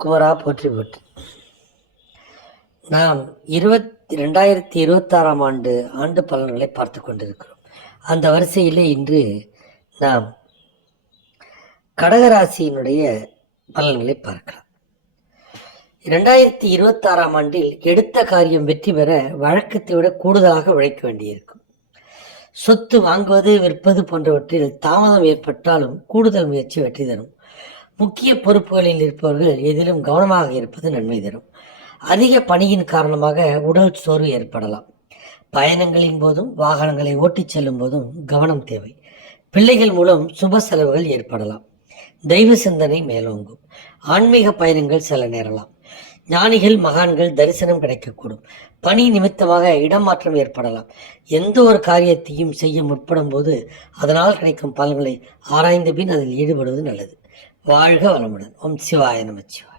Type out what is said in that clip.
குமரா போற்றி போற்றி. நாம் 2026ஆம் ஆண்டு பலன்களை பார்த்து கொண்டிருக்கிறோம். அந்த வரிசையிலே இன்று நாம் கடகராசியினுடைய பலன்களை பார்க்கலாம். 2026ஆம் ஆண்டில் எடுத்த காரியம் வெற்றி பெற வழக்கத்தை விட கூடுதலாக உழைக்க வேண்டியிருக்கும். சொத்து வாங்குவது விற்பது போன்றவற்றில் தாமதம் ஏற்பட்டாலும் கூடுதல் முயற்சி வெற்றி தரும். முக்கிய பொறுப்புகளில் இருப்பவர்கள் எதிலும் கவனமாக இருப்பது நன்மை தரும். அதிக பணியின் காரணமாக உடல் சோர்வு ஏற்படலாம். பயணங்களின் போதும் வாகனங்களை ஓட்டிச் செல்லும் போதும் கவனம் தேவை. பிள்ளைகள் மூலம் சுப செலவுகள் ஏற்படலாம். தெய்வ சிந்தனை மேலோங்கும். ஆன்மீக பயணங்கள் செல்ல நேரலாம். ஞானிகள் மகான்கள் தரிசனம் கிடைக்கக்கூடும். பணி நிமித்தமாக இடமாற்றம் ஏற்படலாம். எந்த ஒரு காரியத்தையும் செய்ய முற்படும் போது அதனால் கிடைக்கும் பலன்களை ஆராய்ந்த பின் அதில் ஈடுபடுவது நல்லது. வாழ்க வளமுடன். ஓம் சிவாய நமச்சிவாய.